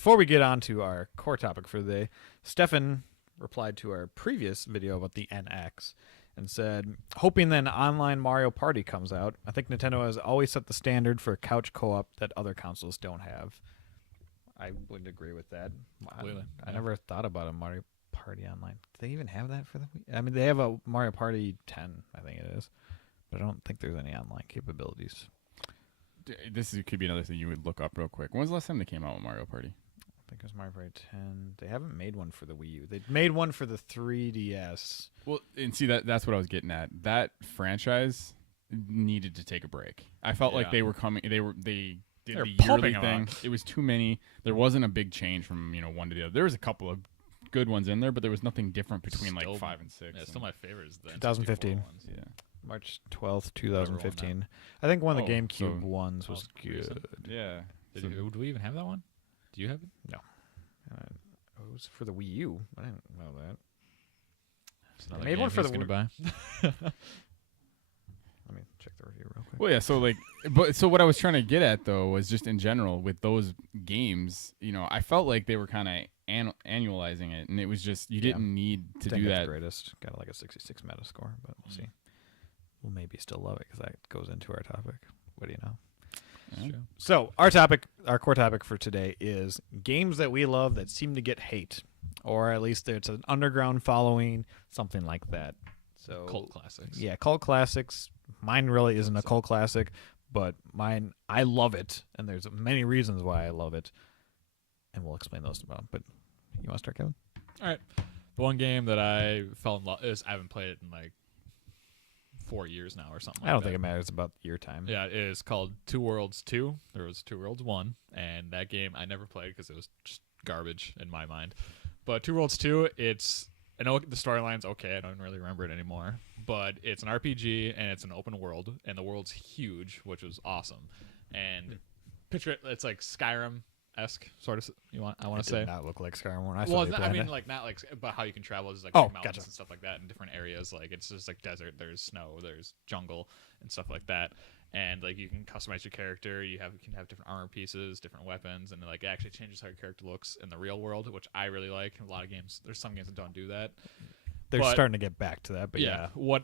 before we get on to our core topic for the day, Stefan replied to our previous video about the NX and said, hoping that an online Mario Party comes out. I think Nintendo has always set the standard for couch co-op that other consoles don't have. I would agree with that. I never thought about a Mario Party online. Do they even have that for the Wii? I mean, they have a Mario Party 10, I think it is. But I don't think there's any online capabilities. This could be another thing you would look up real quick. When was the last time they came out with Mario Party? I think it was Mario Party 10. They haven't made one for the Wii U. They made one for the 3DS. Well, and see, that's what I was getting at. That franchise needed to take a break. I felt like they were coming. They did the yearly thing. It was too many. There wasn't a big change from one to the other. There was a couple of good ones in there, but there was nothing different between like 5 and 6. Yeah, still my favorite is the 2015 ones. Yeah. March 12th, 2015. I think one of the GameCube ones was good. Recent. Yeah. Do we even have that one? Do you have it? No. It was for the Wii U. I didn't know that. It's made one for the gonna buy. Let me check the review real quick. Well, yeah. So what I was trying to get at though was just in general with those games, I felt like they were kind of annualizing it, and it was just you didn't need to do that. Greatest got like a 66 meta score, but we'll see. We'll maybe still love it because that goes into our topic. What do you know? Yeah. So our core topic for today is games that we love that seem to get hate, or at least it's an underground following, something like that. So Cult classics. Yeah, cult classics. Mine really isn't a cult classic, but mine, I love it, and there's many reasons why I love it, and we'll explain those about. But you want to start, Kevin? All right. The one game that I fell in love is I haven't played it in like 4 years now or something. I don't think it matters about your time. Yeah, it is called Two Worlds 2. There was Two Worlds 1, and that game I never played because it was just garbage in my mind. But Two Worlds 2, I know the storyline's okay. I don't really remember it anymore. But it's an RPG, and it's an open world, and the world's huge, which was awesome. And picture it, it's like Skyrim-esque, sort of. I want to say. It did not look like Skyrim when I saw it. I mean, like not like, but how you can travel is like mountains and stuff like that in different areas. Like it's just like desert. There's snow. There's jungle and stuff like that. And like you can customize your character. You can have different armor pieces, different weapons, and like it actually changes how your character looks in the real world, which I really like. A lot of games, there's some games that don't do that. They're starting to get back to that, but yeah. What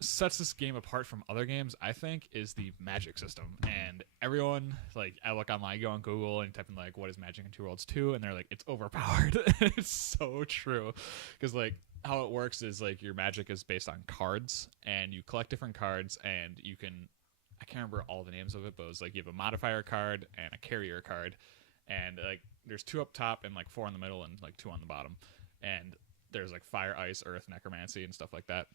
sets this game apart from other games, I think, is the magic system. And everyone, like, I look online, go on Google and type in like, what is Magic in Two Worlds 2? And they're like, it's overpowered. It's so true. Because like how it works is like your magic is based on cards, and you collect different cards, and you can, I can't remember all the names of it, but it was like you have a modifier card and a carrier card, and like there's 2 up top and like 4 in the middle and like 2 on the bottom. And there's like fire, ice, earth, necromancy, and stuff like that.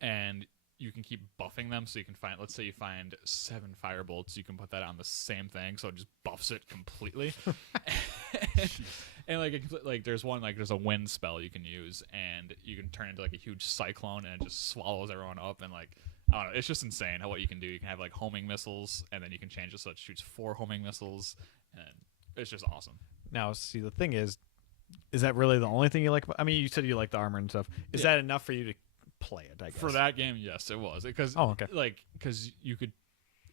And you can keep buffing them, so you can find, let's say you find 7 fire bolts, you can put that on the same thing, so it just buffs it completely. And like there's one, like there's a wind spell you can use, and you can turn into like a huge cyclone, and it just swallows everyone up. And like, I don't know, it's just insane how what you can do. You can have like homing missiles, and then you can change it so it shoots 4 homing missiles, and it's just awesome. Now, see, the thing is that really the only thing you like about, I mean, you said you like the armor and stuff. Is that enough for you to play it, I guess? For that game, yes, it was. Because because you could,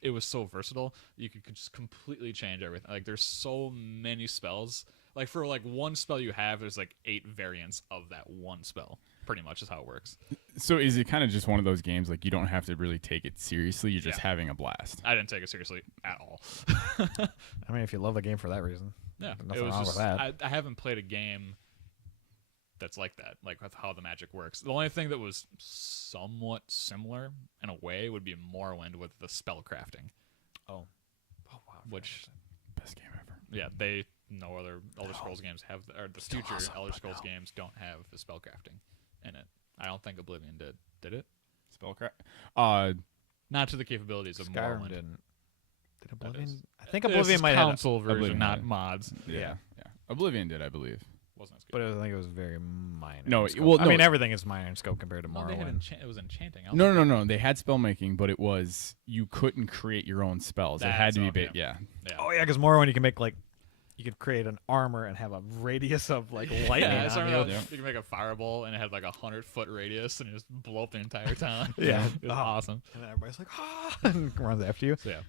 it was so versatile. You could just completely change everything. Like there's so many spells. Like for like one spell you have, there's like 8 variants of that one spell. Pretty much is how it works. So is it kind of just one of those games like you don't have to really take it seriously? You're just having a blast. I didn't take it seriously at all. I mean, if you love the game for that reason, yeah, nothing wrong with that. I haven't played a game that's like that, like with how the magic works. The only thing that was somewhat similar in a way would be Morrowind with the spell crafting. Oh wow! Which best game ever. Yeah, no other Elder Scrolls games have, or the future Elder Scrolls games don't have the spell crafting in it. I don't think Oblivion did. Did it? Spellcraft? Not to the capabilities of Skyrim Morrowind. didn't. Did Oblivion? I think Oblivion might have console version, Oblivion not had it. mods. Yeah. Oblivion did, I believe. Wasn't as good. But I think it was very minor. No, in scope. well, I no. mean, everything is minor in scope compared to No, they had Morrowind. it was enchanting. No. They had spell making, but it was you couldn't create your own spells. It had to be big. Yeah. Oh yeah, because Morrowind you can make like. You could create an armor and have a radius of like lightning. You can make a fireball and it had like 100-foot radius and it just blow up the entire town. Yeah, it was awesome. And then everybody's like, and runs after you. So yeah,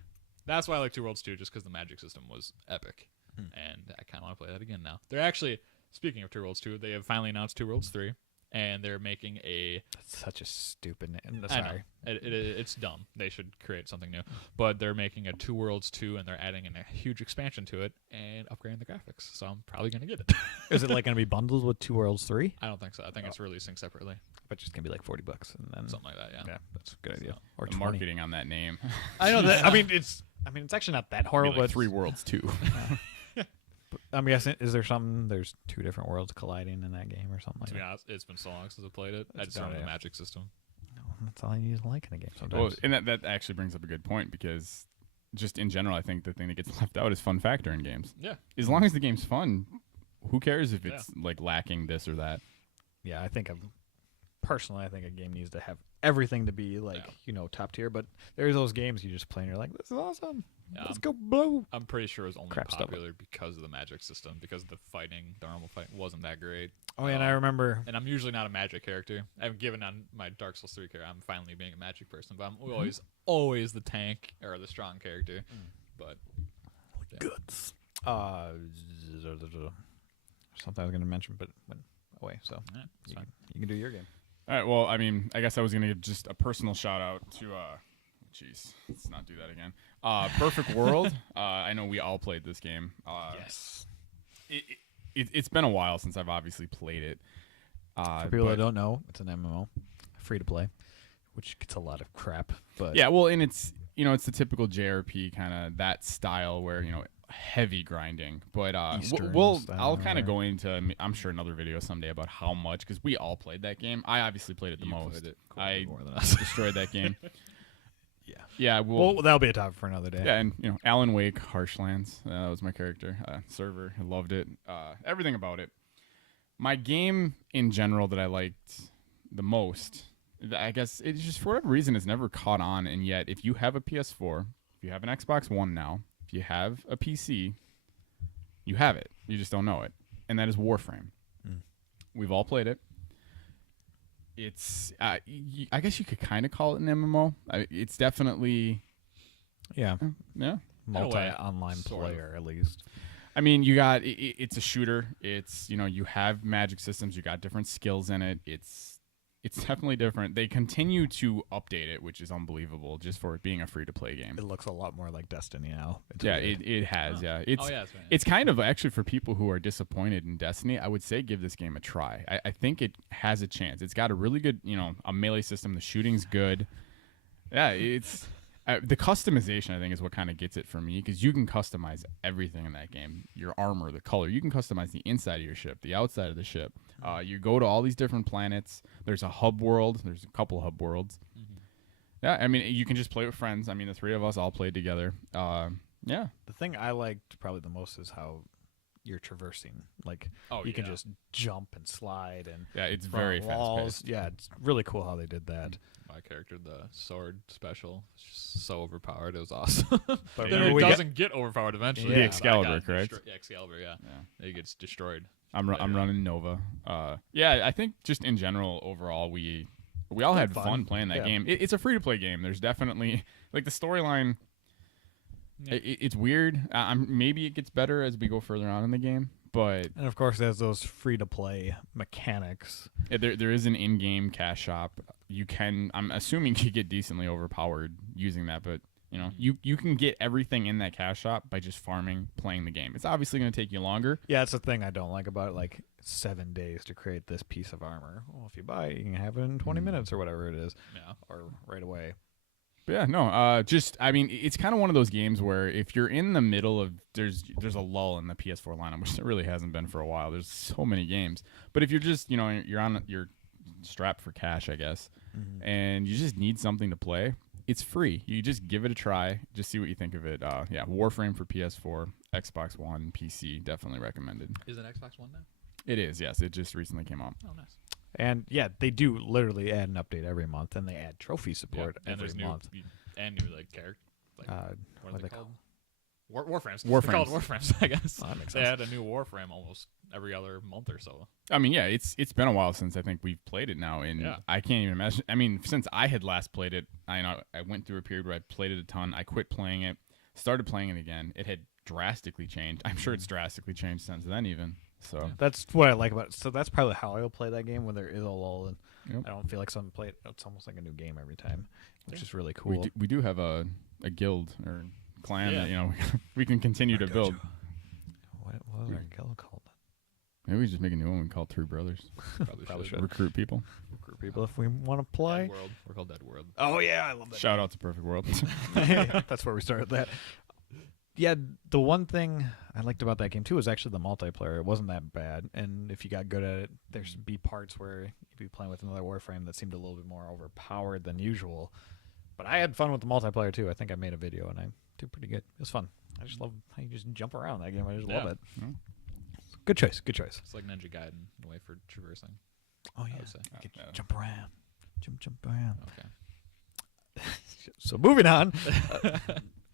that's why I like Two Worlds 2, just because the magic system was epic. and I kind of want to play that again now. They're actually, speaking of Two Worlds 2, they have finally announced Two Worlds 3, and they're making a... That's such a stupid name. I know. Sorry. It's dumb. They should create something new. But they're making a Two Worlds 2, and they're adding in a huge expansion to it and upgrading the graphics. So I'm probably going to get it. Is it like going to be bundled with Two Worlds 3? I don't think so. I think it's releasing separately. But just going to be like $40 and then Something like that, yeah. Yeah, that's a good idea. So, Or The 20. marketing on that name. I know that. I mean, it's actually not that horrible. Like But 3 Worlds 2. I'm guessing, is there something? There's two different worlds colliding in that game or something like To be that. honest, it's been so long since I played it. I just don't about know the it. magic system. No, that's all you need to like in a game sometimes. Well, and that actually brings up a good point because just in general, I think the thing that gets left out is fun factor in games. Yeah. As long as the game's fun, who cares if it's like lacking this or that? Yeah, I think personally, I think a game needs to have everything to be like top tier. But there's those games you just play and you're like, this is awesome. Yeah. Let's go blow. I'm pretty sure it was only Crap stuff. popular because of the magic system, because the normal fight wasn't that great. Oh, yeah, and I remember. And I'm usually not a magic character. I've given on my Dark Souls 3 character, I'm finally being a magic person, but I'm always the tank or the strong character. But Goods. Something I was going to mention, but went away. So yeah, it's fine. you can do your game. All right. Well, I mean, I guess I was going to give just a personal shout out to, jeez, let's not do that again. Perfect World. I know we all played this game. Yes. It's been a while since I've obviously played it. For people that don't know, it's an MMO, free to play, which gets a lot of crap. But yeah, well, and it's it's the typical JRP kind of that style where heavy grinding. But I'll kind of go into I'm sure another video someday about how much, because we all played that game. I obviously played it the most. Played it I more than us. destroyed that game. Yeah. Yeah. Well, that'll be a topic for another day. Yeah, and Alan Wake, Harshlands, that was my character. Server, I loved it. Everything about it. My game in general that I liked the most, I guess it's just for whatever reason it's never caught on, and yet if you have a PS4, if you have an Xbox One now, if you have a PC, you have it. You just don't know it, and that is Warframe. We've all played it. It's I guess you could kind of call it an MMO. It's definitely Yeah. sort Multi-online of. player, at least. I mean, you got it's a shooter. It's you have magic systems. You got different skills in it. It's definitely different. They continue to update it, which is unbelievable, just for it being a free to play game. It looks a lot more like Destiny now. It's Yeah, weird. it has. Yeah, that's right. it's kind of actually for people who are disappointed in Destiny. I would say give this game a try. I think it has a chance. It's got a really good a melee system. The shooting's good. Yeah, it's. The customization, I think, is what kind of gets it for me, because you can customize everything in that game. Your armor, the color. You can customize the inside of your ship, the outside of the ship. You go to all these different planets. There's a hub world. There's a couple hub worlds. Yeah, I mean, you can just play with friends. I mean, the three of us all played together. Yeah. The thing I liked probably the most is how you're traversing. Like, you can just jump and slide and Yeah, it's run very walls. fast-paced. Yeah, it's really cool how they did that. My character, the sword special, is just so overpowered. It was awesome. But then it doesn't get overpowered eventually. The Excalibur, correct? Yeah, Excalibur, yeah. It gets destroyed. I'm running Nova. Yeah, I think just in general, overall, we all had fun playing that game. It's a free to play game. There's definitely like the storyline. Yeah. It's weird. Maybe it gets better as we go further on in the game, but And of course, there's those free to play mechanics. there is an in-game cash shop. You can, I'm assuming, you get decently overpowered using that, but you can get everything in that cash shop by just farming, playing the game. It's obviously going to take you longer. Yeah, that's the thing I don't like about it. Like 7 days to create this piece of armor. Well, if you buy it, you can have it in 20 minutes or whatever it is. Yeah. Or right away. But yeah, no, I mean, it's kind of one of those games where if you're in the middle of, there's a lull in the PS4 lineup, which there really hasn't been for a while. There's so many games. But if you're just, you're strapped for cash, I guess, and you just need something to play, it's free. You just give it a try. Just see what you think of it. Yeah, Warframe for PS4, Xbox One, PC, definitely recommended. Is it Xbox One now? It is, yes. It just recently came out. Oh, nice. And yeah, they do literally add an update every month, and they add trophy support and every there's month. new like character. Like, what are they called? Warframes. Warframes. They're called Warframes, I guess. Oh, that makes They sense. add a new Warframe almost every other month or so. I mean, yeah, it's been a while since I think we've played it now, and I can't even imagine. I mean, since I had last played it, I went through a period where I played it a ton. I quit playing it, started playing it again. It had drastically changed. I'm sure it's drastically changed since then even. So that's what I like about it. So that's probably how I'll play that game when there is a lull and Yep. I don't feel like someone play it. It's almost like a new game every time, which is really cool. we do have a guild or clan Yeah. that, you know, we can continue to build. What was our guild called? Maybe we just make a new one we call 3Brothers. Probably should. Recruit people. Recruit people if we want to play. Dead World. We're called Dead World. Oh yeah, I love that. Shout out to Perfect World. That's where we started that. Yeah, the one thing I liked about that game too was actually the multiplayer. It wasn't that bad, and if you got good at it, there's be parts where you'd be playing with another Warframe that seemed a little bit more overpowered than usual. But I had fun with the multiplayer too. I think I made a video and I did pretty good. It was fun. I just love how you just jump around that game. I just love it. Yeah. Good choice. Good choice. It's like Ninja Gaiden in a way for traversing. Oh I would say. You can jump around. Jump around. Okay. So moving on.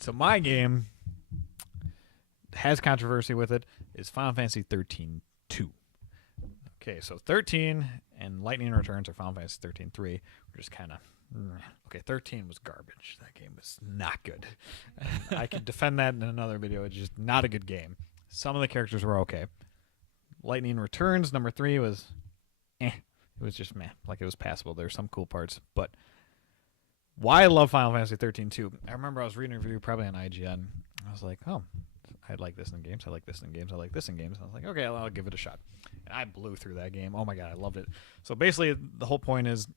So my game has controversy with it is Final Fantasy 13-2. Okay, so 13 and Lightning Returns or Final Fantasy 13-3 were just kind of okay. 13 was garbage. That game was not good. I can defend that in another video. It's just not a good game. Some of the characters were okay. Lightning Returns number 3 was It was just meh. Like it was passable. There were some cool parts, but why I love Final Fantasy 13-2. I remember I was reading a review probably on IGN. I was like, oh, I like this in games. I like this in games. I like this in games. I was like, okay, I'll give it a shot. And I blew through that game. Oh my god, I loved it. So basically, the whole point is,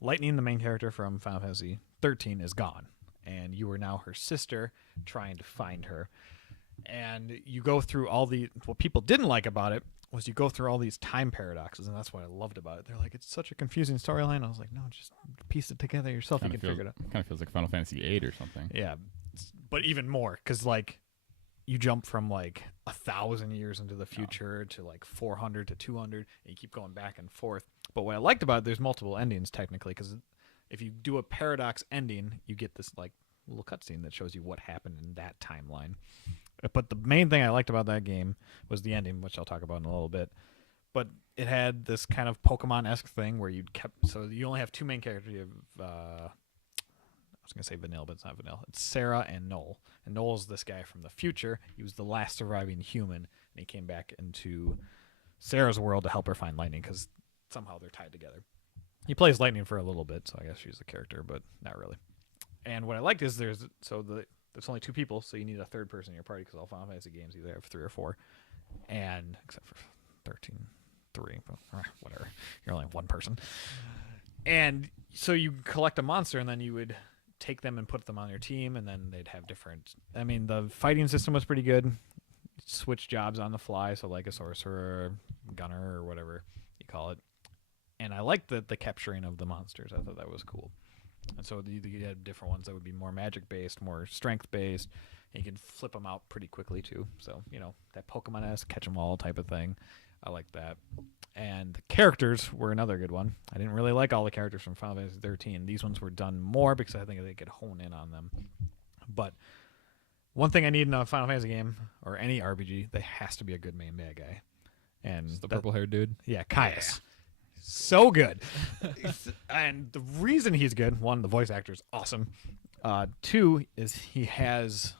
Lightning, the main character from Final Fantasy 13, is gone, and you are now her sister trying to find her. And you go through all the what people didn't like about it was you go through all these time paradoxes, and that's what I loved about it. They're like, it's such a confusing storyline. I was like, no, just piece it together yourself. You can figure it out. Kind of feels like Final Fantasy 8 or something. Yeah, but even more because like you jump from like 1,000 years into the future to like 400 to 200, and you keep going back and forth. But what I liked about it, there's multiple endings technically, because if you do a paradox ending, you get this like little cutscene that shows you what happened in that timeline. But the main thing I liked about that game was the ending, which I'll talk about in a little bit. But it had this kind of Pokemon-esque thing where you you only have two main characters. You have, I was going to say Vanille, but it's not Vanille. It's Sarah and Noel. And Noel's this guy from the future. He was the last surviving human, and he came back into Sarah's world to help her find Lightning, because somehow they're tied together. He plays Lightning for a little bit, so I guess she's the character, but not really. And what I liked is there's only two people, so you need a third person in your party, because all Final Fantasy games either have 3 or 4, and except for 13-3, but whatever, you're only one person. And so you collect a monster, and then you would take them and put them on your team, and then they'd have different. I mean, the fighting system was pretty good. Switch jobs on the fly, so like a sorcerer, gunner, or whatever you call it. And I liked the capturing of the monsters. I thought that was cool. And so you had different ones that would be more magic-based, more strength-based. And you can flip them out pretty quickly, too. So, that Pokemon-esque, catch-em-all type of thing. I like that. And the characters were another good one. I didn't really like all the characters from Final Fantasy 13. These ones were done more because I think they could hone in on them. But one thing I need in a Final Fantasy game, or any RPG, there has to be a good main bad guy. And It's the purple-haired dude. Yeah, Caius. Yeah. So good. And the reason he's good, one, the voice actor is awesome. 2 is he has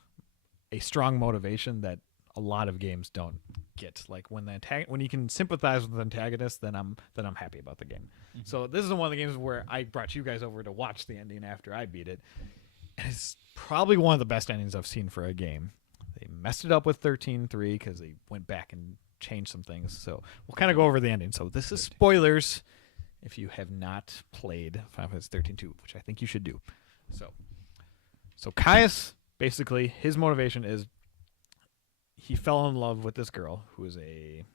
a strong motivation that a lot of games don't get. Like when you can sympathize with the antagonist, then I'm happy about the game. Mm-hmm. So this is one of the games where I brought you guys over to watch the ending after I beat it. And it's probably one of the best endings I've seen for a game. They messed it up with 13-3 because they went back and change some things, so we'll kind of go over the ending. So this is spoilers if you have not played Final Fantasy 13-2, which I think you should do. So Caius, basically, his motivation is he fell in love with this girl who is I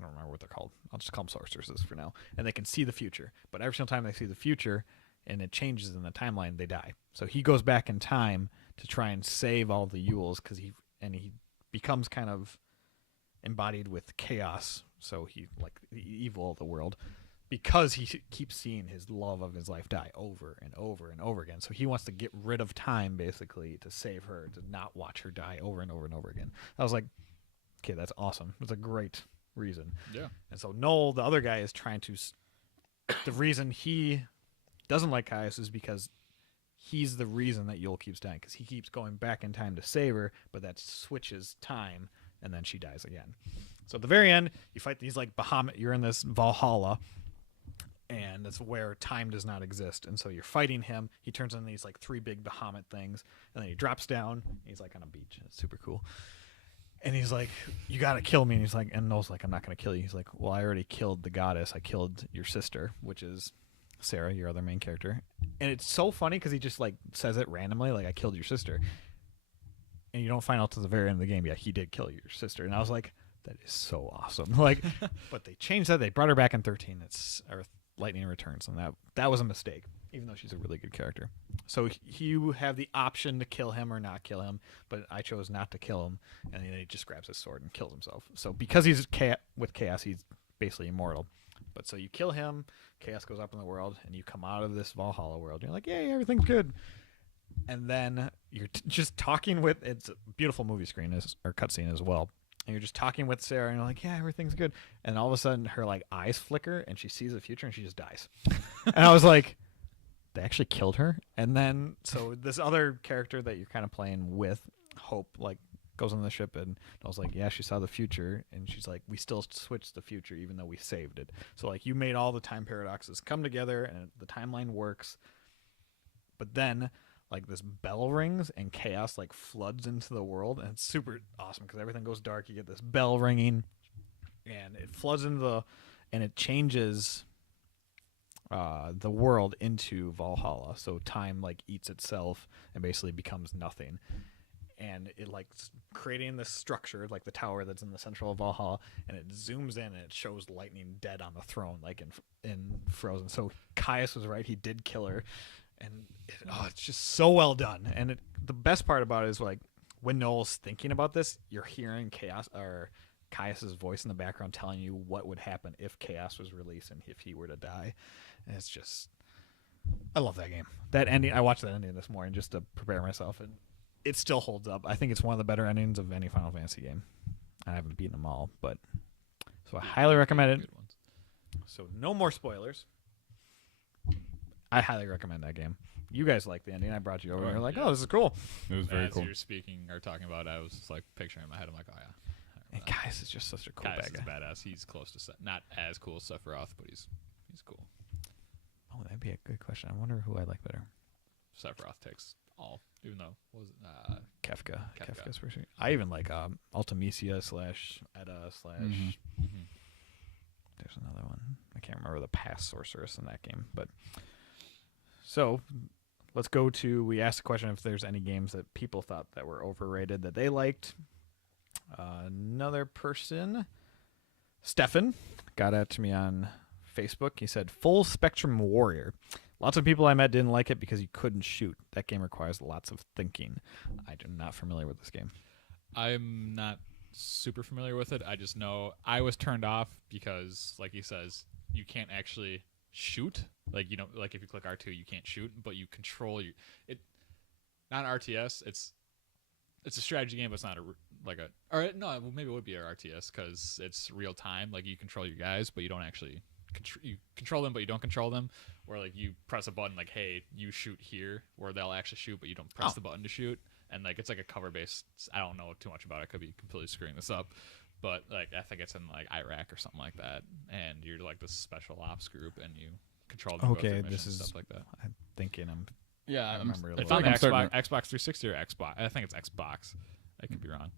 don't remember what they're called. I'll just call them sorceresses for now. And they can see the future, but every single time they see the future and it changes in the timeline, they die. So he goes back in time to try and save all the Yules, because he becomes kind of embodied with chaos, so he like the evil of the world, because he keeps seeing his love of his life die over and over and over again. So he wants to get rid of time, basically, to save her, to not watch her die over and over and over again. I was like, okay, that's awesome. It's a great reason. Yeah. And so Noel, the other guy, is trying to. The reason he doesn't like Caius is because he's the reason that Yul keeps dying because he keeps going back in time to save her, but that switches time, and then she dies again. So at the very end, you fight these like Bahamut. You're in this Valhalla, and that's where time does not exist. And so you're fighting him. He turns into these like 3 big Bahamut things, and then he drops down. He's like on a beach. It's super cool. And he's like, "You gotta kill me." And he's like, and Noel's like, "I'm not gonna kill you." He's like, "Well, I already killed the goddess. I killed your sister, which is Sarah, your other main character." And it's so funny because he just like says it randomly, like, "I killed your sister," and you don't find out till the very end of the game, yeah, he did kill your sister. And I was like, that is so awesome. Like, but they changed that. They brought her back in 13. It's Lightning Returns, and that was a mistake, even though she's a really good character. So you have the option to kill him or not kill him, but I chose not to kill him, and then he just grabs his sword and kills himself. So because he's with chaos, he's basically immortal. But so you kill him, chaos goes up in the world, and you come out of this Valhalla world. You're like, yay, everything's good. And then you're just talking with, it's a beautiful movie screen or cutscene as well. And you're just talking with Sarah, and you're like, yeah, everything's good. And all of a sudden, her like eyes flicker, and she sees the future, and she just dies. And I was like, they actually killed her. And then so this other character that you're kind of playing with, Hope, like goes on the ship, and I was like, yeah, she saw the future, and she's like, we still switched the future even though we saved it. So like you made all the time paradoxes come together, and the timeline works. But then like this bell rings and chaos like floods into the world, and it's super awesome because everything goes dark. You get this bell ringing, and it floods into and it changes the world into Valhalla. So time like eats itself and basically becomes nothing, and it like creating this structure like the tower that's in the central of Valhalla, and it zooms in and it shows Lightning dead on the throne like in Frozen. So Caius was right; he did kill her. And it's just so well done. And the best part about it is like when Noel's thinking about this, you're hearing Caius's voice in the background telling you what would happen if Chaos was released and if he were to die. And it's just, I love that game. That ending, I watched that ending this morning just to prepare myself, and it still holds up. I think it's one of the better endings of any Final Fantasy game. I haven't beaten them all, but so I highly recommend it. So no more spoilers. I highly recommend that game. You guys like the ending. I brought you over. And you're like, oh, this is cool. It was very cool. As you're speaking or talking about it, I was just like picturing in my head. I'm like, oh yeah. And Caius is just such a cool Caius bad is guy. badass. He's close to not as cool as Sephiroth, but he's cool. Oh, that'd be a good question. I wonder who I like better. Sephiroth takes all, even though what was it Kefka. Kefka's version. I even like Ultimisia / Edda / There's another one. I can't remember the past sorceress in that game, but. So, let's go to, we asked the question if there's any games that people thought that were overrated that they liked. Another person, Stefan, got at me on Facebook. He said, Full Spectrum Warrior. Lots of people I met didn't like it because you couldn't shoot. That game requires lots of thinking. I'm not familiar with this game. I'm not super familiar with it. I just know I was turned off because, like he says, you can't actually shoot. Like, you know, like if you click R2, you can't shoot, but you control it. Not an RTS. It's a strategy game, but it's not maybe it would be an RTS because it's real time. Like you control your guys, but you don't actually you control them, but you don't control them. Or like you press a button, like, hey, you shoot here, where they'll actually shoot, but you don't press the button to shoot. And like it's like a cover based. I don't know too much about it. I could be completely screwing this up. But like I think it's in like Iraq or something like that, and you're like this special ops group, and you control them. Okay, this is stuff like that. I'm thinking I remember. It's on Xbox 360 or Xbox. I think it's Xbox. I could be wrong,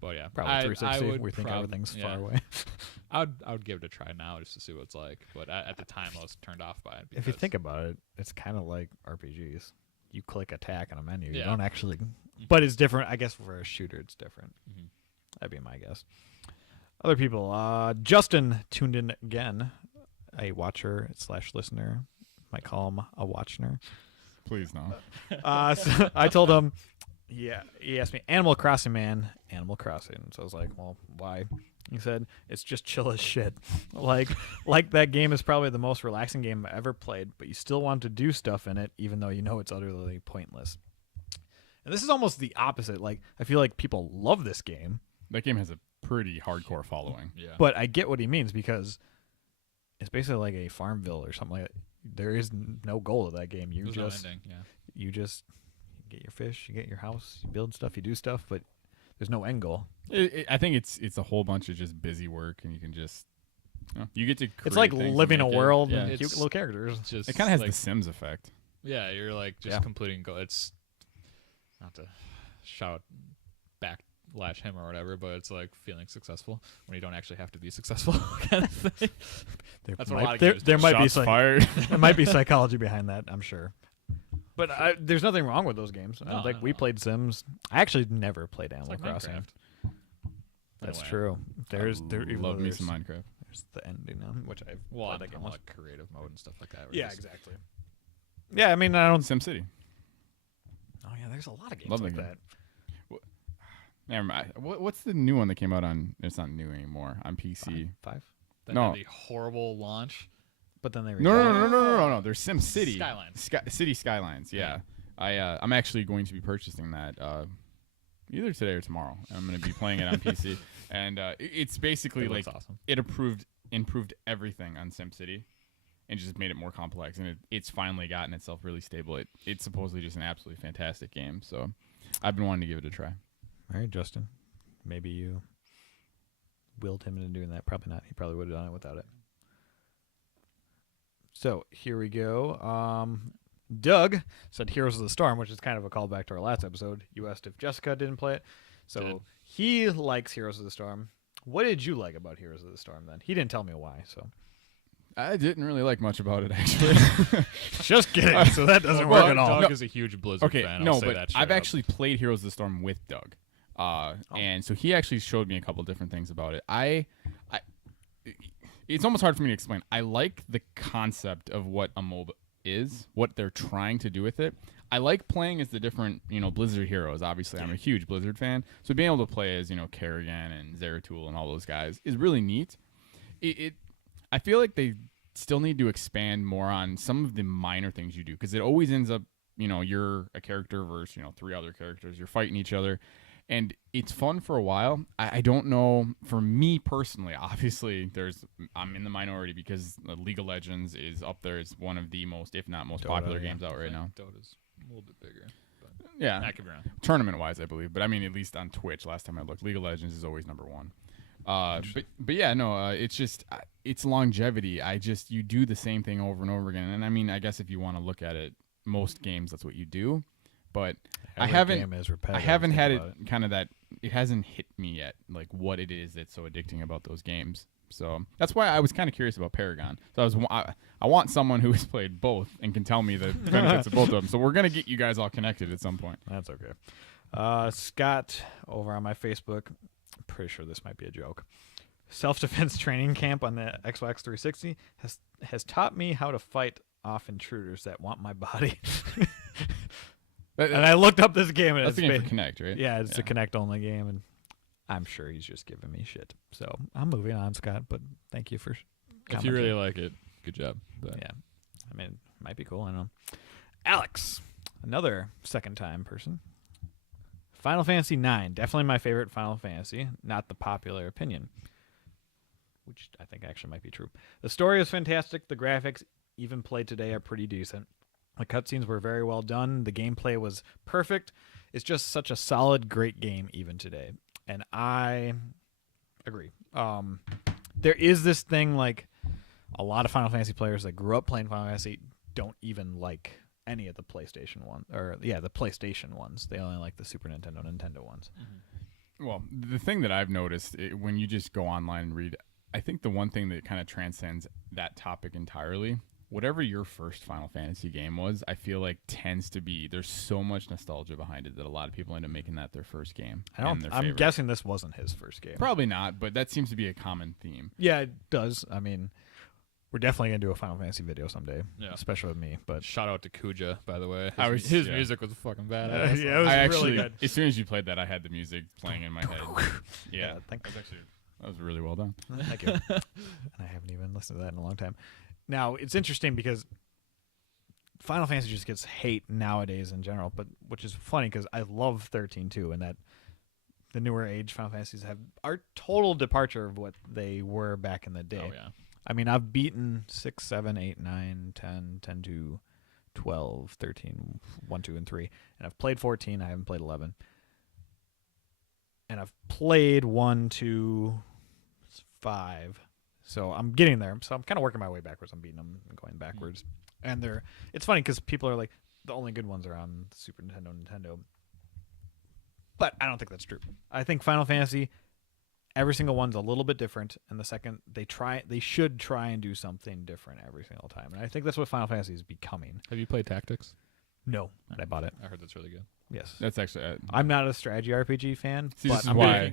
but yeah, probably 360. We think everything's far away. I would give it a try now just to see what it's like. But at the time, I was turned off by it. If you think about it, it's kind of like RPGs. You click attack on a menu. You don't actually, but it's different. I guess for a shooter, it's different. Mm-hmm. That'd be my guess. Other people, Justin tuned in again, a watcher / listener. Might call him a watchner. Please no. So I told him, yeah. He asked me, Animal Crossing, man. Animal Crossing. So I was like, well, why? He said, it's just chill as shit. Like that game is probably the most relaxing game I've ever played, but you still want to do stuff in it, even though you know it's utterly pointless. And this is almost the opposite. Like, I feel like people love this game. That game has a pretty hardcore following. Yeah. But I get what he means because it's basically like a Farmville or something like that. There is no goal to that game. There's no ending, you just get your fish, you get your house, you build stuff, you do stuff, but there's no end goal. I think it's a whole bunch of just busy work, and you can just you get to create it's like things living a and make world it. and Yeah. cute little characters. Just It kind of has like, the Sims effect. Yeah, you're like just completing goal. It's not to shout backlash him or whatever, but it's like feeling successful when you don't actually have to be successful kind of thing. That's what a lot of games do. there might be Shots fired. there might be psychology behind that, I'm sure. But there's nothing wrong with those games. No, Like no, we no. played Sims. I actually never played Animal It's like Crossing. Minecraft. That's Anyway. true. There's love me some Minecraft. There's the ending, which I've Well, played I'm that game talking once. like creative mode and stuff like that. where Yeah, it's- exactly. Yeah, I mean, I don't. SimCity. Oh yeah, there's a lot of games Love like that that. game. Never mind. What's the new one that came out on? It's not new anymore on PC. Five. That No. had the horrible launch. But then they No. There's SimCity. Skylines. City Skylines. Yeah. I'm actually going to be purchasing that either today or tomorrow. I'm going to be playing it on PC, and it's basically It like looks awesome. it improved everything on SimCity, and just made it more complex. And it's finally gotten itself really stable. It's supposedly just an absolutely fantastic game. So I've been wanting to give it a try. All right, Justin. Maybe you willed him into doing that. Probably not. He probably would have done it without it. So here we go. Doug said Heroes of the Storm, which is kind of a callback to our last episode. You asked if Jessica didn't play it. So Did. he likes Heroes of the Storm. What did you like about Heroes of the Storm then? He didn't tell me why, so. I didn't really like much about it, actually. Just kidding. So that doesn't work at all. Doug is a huge Blizzard fan. I'll say but that straight I've up. actually played Heroes of the Storm with Doug, and so he actually showed me a couple different things about it. It's almost hard for me to explain. I like the concept of what a MOBA is, what they're trying to do with it. I like playing as the different, Blizzard heroes. Obviously, I'm a huge Blizzard fan, so being able to play as, Kerrigan and Zeratul and all those guys is really neat. I feel like they still need to expand more on some of the minor things you do, because it always ends up, you're a character versus, 3 other characters. You're fighting each other, and it's fun for a while. I don't know, for me personally, obviously, I'm in the minority because League of Legends is up there. It's one of the most, if not most Dota, popular yeah. games out right now. Dota's a little bit bigger. But Yeah, I could be wrong. tournament-wise, I believe. But I mean, at least on Twitch, last time I looked, League of Legends is always number 1. But yeah, no, it's just it's longevity. You do the same thing over and over again. And I mean, I guess if you want to look at it, most games that's what you do. But I haven't had it kind of that. It hasn't hit me yet, like what it is that's so addicting about those games. So that's why I was kind of curious about Paragon. So I want someone who has played both and can tell me the benefits of both of them. So we're gonna get you guys all connected at some point. That's okay. Scott over on my Facebook, I'm pretty sure this might be a joke. Self-defense training camp on the Xbox 360 has taught me how to fight off intruders that want my body. And I looked up this game, and That's it's the game for Connect, right? yeah, it's a Connect only game, and I'm sure he's just giving me shit. So I'm moving on, Scott. But thank you for. If you really like it, good job. But Yeah, I mean, it might be cool. I don't know. Alex, another second-time person. Final Fantasy IX, definitely my favorite Final Fantasy, not the popular opinion, which I think actually might be true. The story is fantastic. The graphics, even played today, are pretty decent. The cutscenes were very well done. The gameplay was perfect. It's just such a solid, great game even today. And I agree. There is this thing, like, a lot of Final Fantasy players that grew up playing Final Fantasy don't even like any of the PlayStation ones. The PlayStation ones. They only like the Super Nintendo ones. Well, the thing that I've noticed when you just go online and read, I think the one thing that kind of transcends that topic entirely, whatever your first Final Fantasy game was, I feel like tends to be, there's so much nostalgia behind it that a lot of people end up making that their first game. I'm guessing this wasn't his first game. Probably not, but that seems to be a common theme. Yeah, it does. I mean, we're definitely going to do a Final Fantasy video someday, Yeah. especially with me. But shout out to Kuja, by the way. His music was fucking badass. Yeah, it was I really actually, good. as soon as you played that, I had the music playing in my head. Yeah, thank that was really well done. Thank you. And I haven't even listened to that in a long time. Now, it's interesting because Final Fantasy just gets hate nowadays in general, but which is funny because I love 13 too, and that the newer age Final Fantasies are total departure of what they were back in the day. Oh, yeah. I mean, I've beaten 6, 7, 8, 9, 10, 10 to 12, 13, 1, 2, and 3. And I've played 14. I haven't played 11. And I've played 1, 2, 5. So I'm getting there. So I'm kind of working my way backwards. I'm beating them and going backwards. And it's funny because people are like, the only good ones are on Super Nintendo. But I don't think that's true. I think Final Fantasy, every single one's a little bit different. And the second they should try and do something different every single time. And I think that's what Final Fantasy is becoming. Have you played Tactics? No, but I bought it. I heard that's really good. Yes. That's actually. I'm not a strategy RPG fan. See, but this is I'm why.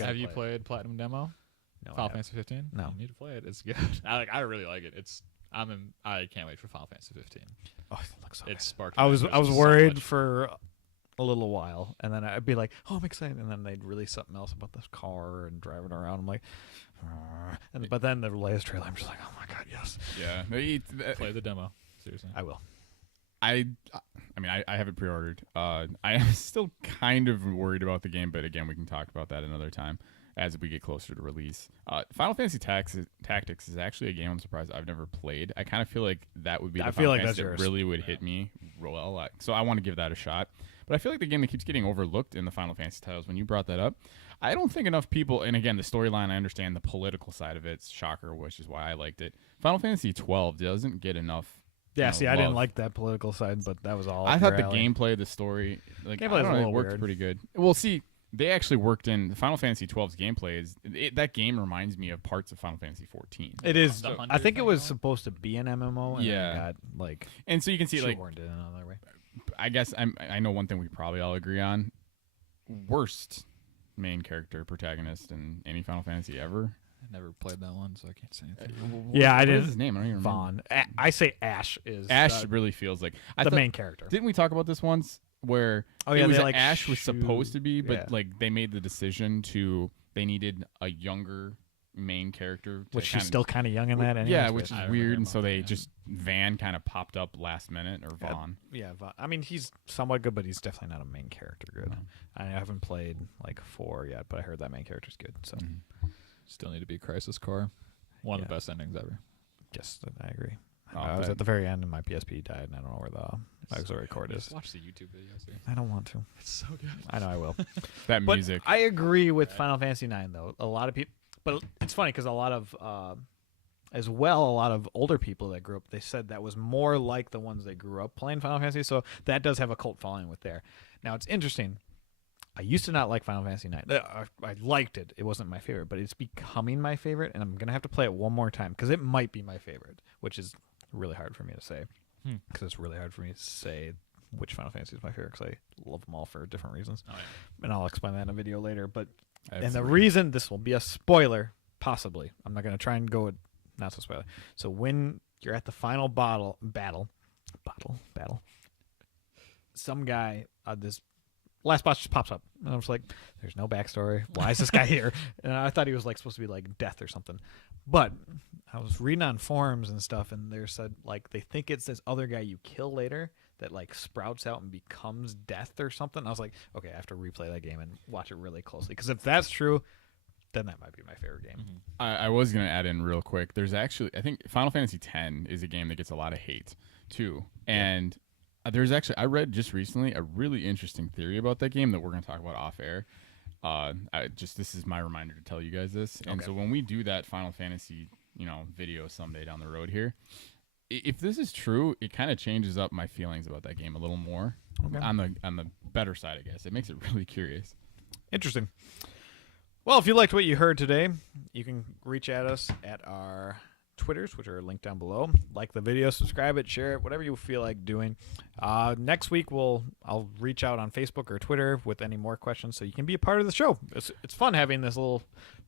Have you played Platinum Demo? No, Final Fantasy 15? No. You need to play it. It's good. I really like it. I can't wait for Final Fantasy 15. Oh, it looks so It's good. sparked. I was so worried much. for a little while, and then I'd be like, "Oh, I'm excited," and then they'd release something else about this car and driving around. I'm like, but then the latest trailer, I'm just like, "Oh my god, yes!" Yeah. Play the demo. Seriously, I will. I mean, I have it pre-ordered. I am still kind of worried about the game, but again, we can talk about that another time as we get closer to release. Final Fantasy Tactics is actually a game I'm surprised I've never played. I kind of feel like that would be the Final Fantasy that really would hit me well. So I want to give that a shot. But I feel like the game that keeps getting overlooked in the Final Fantasy titles, when you brought that up, I don't think enough people, and again, the storyline, I understand the political side of it, shocker, which is why I liked it. Final Fantasy 12 doesn't get enough. Yeah, see, I didn't love. like that political side, but that was all. I thought the gameplay, the story, like, gameplay was a little worked weird. pretty good. Well, see, they actually worked in Final Fantasy 12's gameplay. That game reminds me of parts of Final Fantasy 14. It is. The I think it was thing supposed to be an MMO. And Yeah. then got like. And so you can see, like, shoehorned in another way. I guess I know one thing we probably all agree on: worst main character protagonist in any Final Fantasy ever. I never played that one, so I can't say anything. Yeah, I What didn't. is his name? I don't even remember. Vaughn. I say Ash is Ash really feels like the main character. Didn't we talk about this once? Where Oh, yeah, it was they, that like, Ash was shoot- supposed to be, but yeah. like they made the decision they needed a younger main character, Which she's kinda, still kind of young in that. Anyways, yeah, but- which is I remember weird, him and so on they that. just Van kind of popped up last minute, or Vaughn. Yeah, I mean, he's somewhat good, but he's definitely not a main character good. No. I haven't played like 4 yet, but I heard that main character's good. So, Still need to be Crisis Core. One of Yeah. the best endings ever. yes, I agree. Oh, I was that- at the very end, and my PSP died, and I don't know where the auxiliary cord is. Just watch the YouTube videos. Dude. I don't want to. It's so good. I know I will. That But music. I agree with Final Fantasy 9 though. A lot of people, but it's funny because a lot of older people that grew up, they said that was more like the ones that grew up playing Final Fantasy. So that does have a cult following with there. Now it's interesting. I used to not like Final Fantasy 9. I liked it. It wasn't my favorite, but it's becoming my favorite, and I'm gonna have to play it one more time because it might be my favorite, which is really hard for me to say. Because it's really hard for me to say which Final Fantasy is my favorite because I love them all for different reasons. Oh, yeah. And I'll explain that in a video later. But I have and the three. reason, this will be a spoiler, possibly. I'm not going to try and go with not so spoiler. So when you're at the final battle, some guy, this last boss just pops up, and I was like, "There's no backstory. Why is this guy here?" And I thought he was like supposed to be like death or something. But I was reading on forums and stuff, and they said like they think it's this other guy you kill later that like sprouts out and becomes death or something. I was like, okay, I have to replay that game and watch it really closely, because if that's true, then that might be my favorite game. I was going to add in real quick. There's actually, I think Final Fantasy X is a game that gets a lot of hate too. And there's actually, I read just recently a really interesting theory about that game that we're going to talk about off air. This is my reminder to tell you guys this. And so when we do that Final Fantasy, video someday down the road here, if this is true, it kind of changes up my feelings about that game a little more on the better side, I guess. It makes it really curious. Interesting. Well, if you liked what you heard today, you can reach at us at our Twitters, which are linked down below. Like the video, subscribe it, share it, whatever you feel like doing. Next week, I'll reach out on Facebook or Twitter with any more questions, so you can be a part of the show. It's fun having this little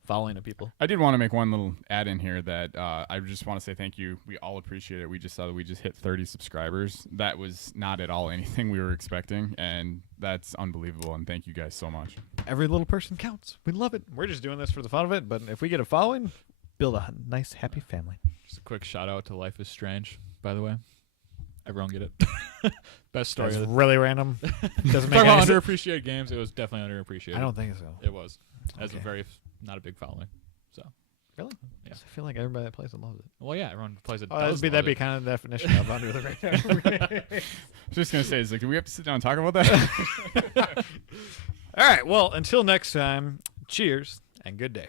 following of people. I did want to make one little add in here that I just want to say thank you. We all appreciate it. We just saw that we just hit 30 subscribers. That was not at all anything we were expecting, and that's unbelievable, and thank you guys so much. Every little person counts. We love it. We're just doing this for the fun of it, but if we get a following, build a nice, happy family. Just a quick shout out to Life is Strange, by the way. Everyone get it. Best story. That's of the really random. Doesn't make Talk any about sense. underappreciated games. It was definitely underappreciated. I don't think so. It was. As Okay. not a big following. So Really? Yeah. I feel like everybody that plays it loves it. Well, yeah, everyone who plays it. Oh, does that'd love be it. kind of the definition of under the radar. I was just gonna say, do we have to sit down and talk about that? All right. Well, until next time, cheers and good day.